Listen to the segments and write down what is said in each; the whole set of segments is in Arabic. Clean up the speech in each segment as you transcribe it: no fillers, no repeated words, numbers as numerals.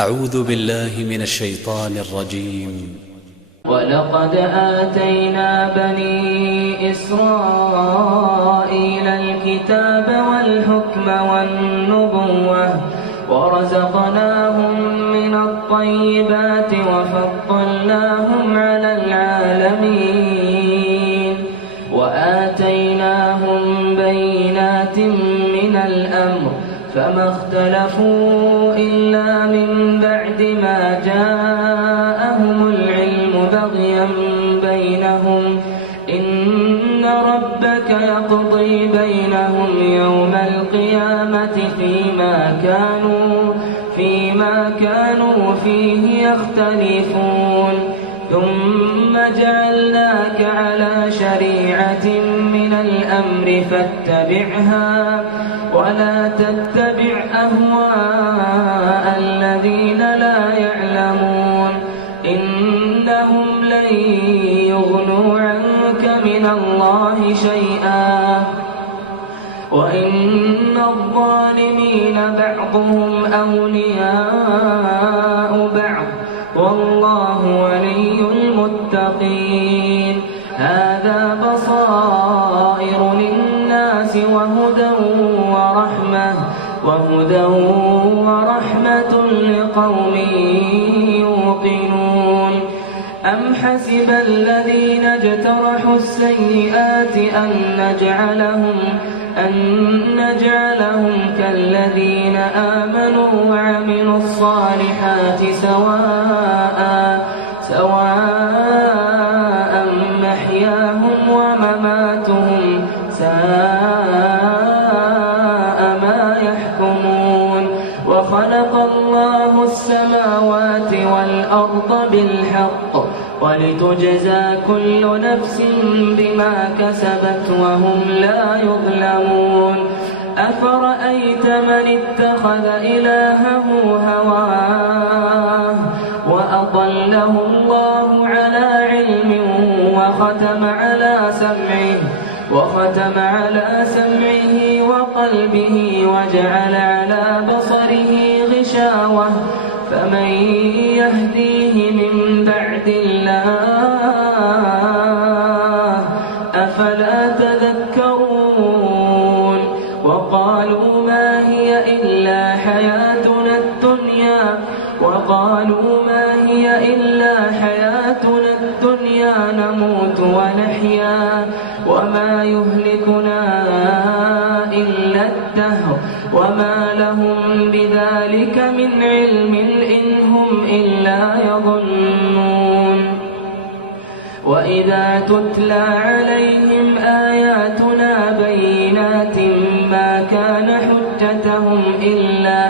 أعوذ بالله من الشيطان الرجيم. ولقد آتينا بني إسرائيل الكتاب والحكم والنبوة ورزقناهم من الطيبات وفضلناهم على العالمين وآتيناهم بينات من الأمر فما اختلفوا إلا من بعد ما جاءهم العلم بغيا بينهم إن ربك يقضي بينهم يوم القيامة فيما كانوا فيه يختلفون ثم جعلناك على شريعة من الأمر فاتبعها ولا تتبع أهواء الذين لا يعلمون إنهم لن يغنوا عنك من الله شيئا وإن الظالمين بعضهم أولياء بعض والله ولي المتقين هذا بصائر للناس وهدى ورحمة لقوم يوقنون أم حسب الذين اجترحوا السيئات أن نجعلهم كالذين آمنوا وعملوا الصالحات سواء محياهم ومماتهم ساء ما يحكمون وخلق الله السماوات والأرض بالحق ولتجزى كل نفس بما كسبت وهم لا يظلمون أفرأيت من اتخذ إلهه هواه وأضله الله على علم وختم على سمعه وقلبه وجعل على بصره غشاوة فمن يهديه من بعد الله أفلا تذكرون وقالوا ما هي إلا حياتنا الدنيا نموت ونحيا وما يهلكنا إلا الدهر وما لهم بذلك من علم إن هم إلا يظنون وإذا تتلى عليهم آياتنا بينات ما كان حجتهم إلا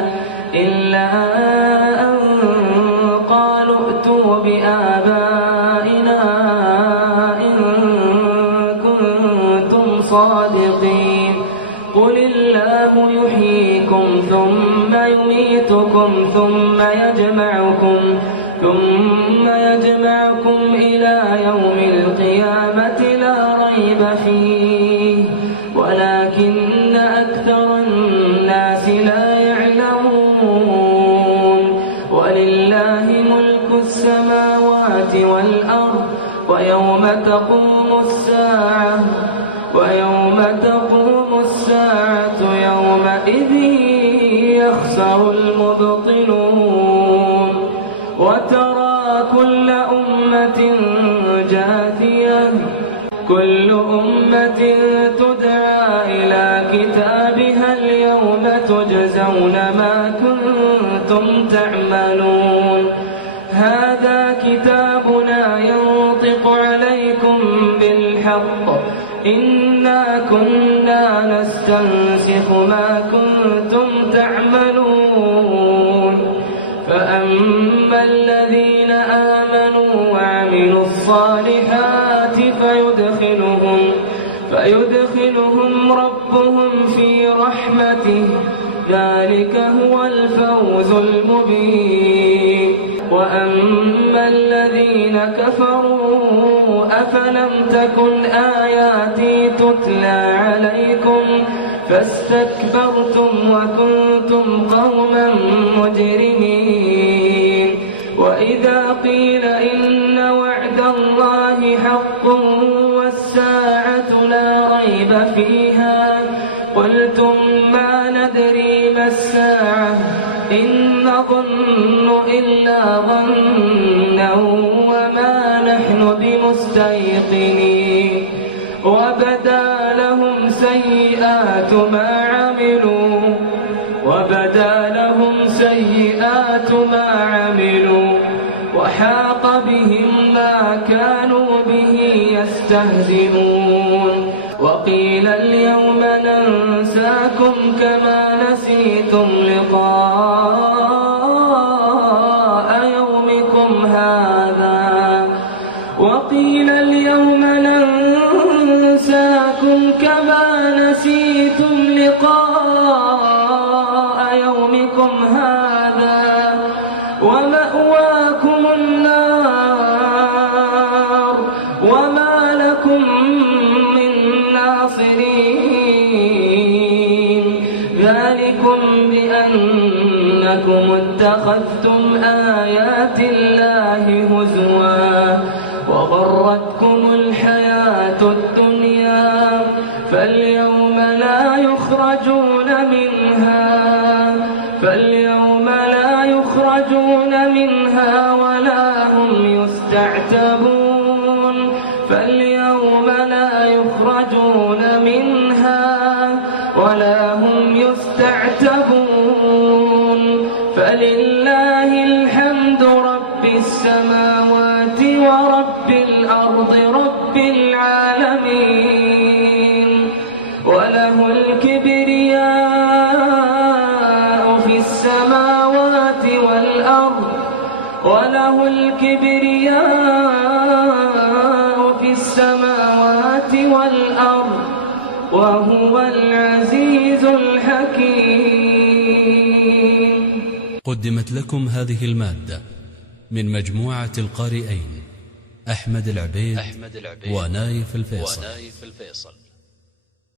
أن قالوا ائتوا بآبائنا إن كنتم صادقين قل الله يحييكم ثم يميتكم ثم يجمعكم إلى يوم القيامة لا ريب فيه ولكن أكثر الناس لا يعلمون ولله ملك السماوات والأرض ويوم تقوم الساعة يومئذ يخسر المبطلون وترى كل أمة جاثية كل أمة تدعى إلى كتابها اليوم تجزون ما كنتم تعملون هذا كتابنا ينطق عليكم بالحق إنا كنا نستنسخ ما كنتم تعملون فأما الذين آمنوا وعملوا الصالحات فيدخلهم ربهم في رحمته ذلك هو الفوز المبين وأما الذين كفروا أفلم تكن آياتي تتلى عليكم فاستكبرتم وكنتم قوما مجرمين إن نظن إلا ظنا وما نحن بمستيقنين وبدا لهم سيئات ما عملوا وحاق بهم ما كانوا به يستهزئون وقيل اليوم ننساكم كما نسيتم لقاء يومكم هذا وقيل اليوم ننساكم كما نسيتم لقاء يومكم هذا ومأواكم النار وما لكم من ناصرين ذلكم بأنكم اتخذتم آيات الله هزوا وغرتكم الحياة الدنيا فاليوم لا يخرجون منها ولا هم يستعتبون فلله الحمد رب السماوات ورب الأرض رب العالمين وله الكبرياء في السماوات والأرض وهو العزيز الحكيم. قدمت لكم هذه المادة من مجموعة القارئين أحمد العبيد ونايف الفيصل.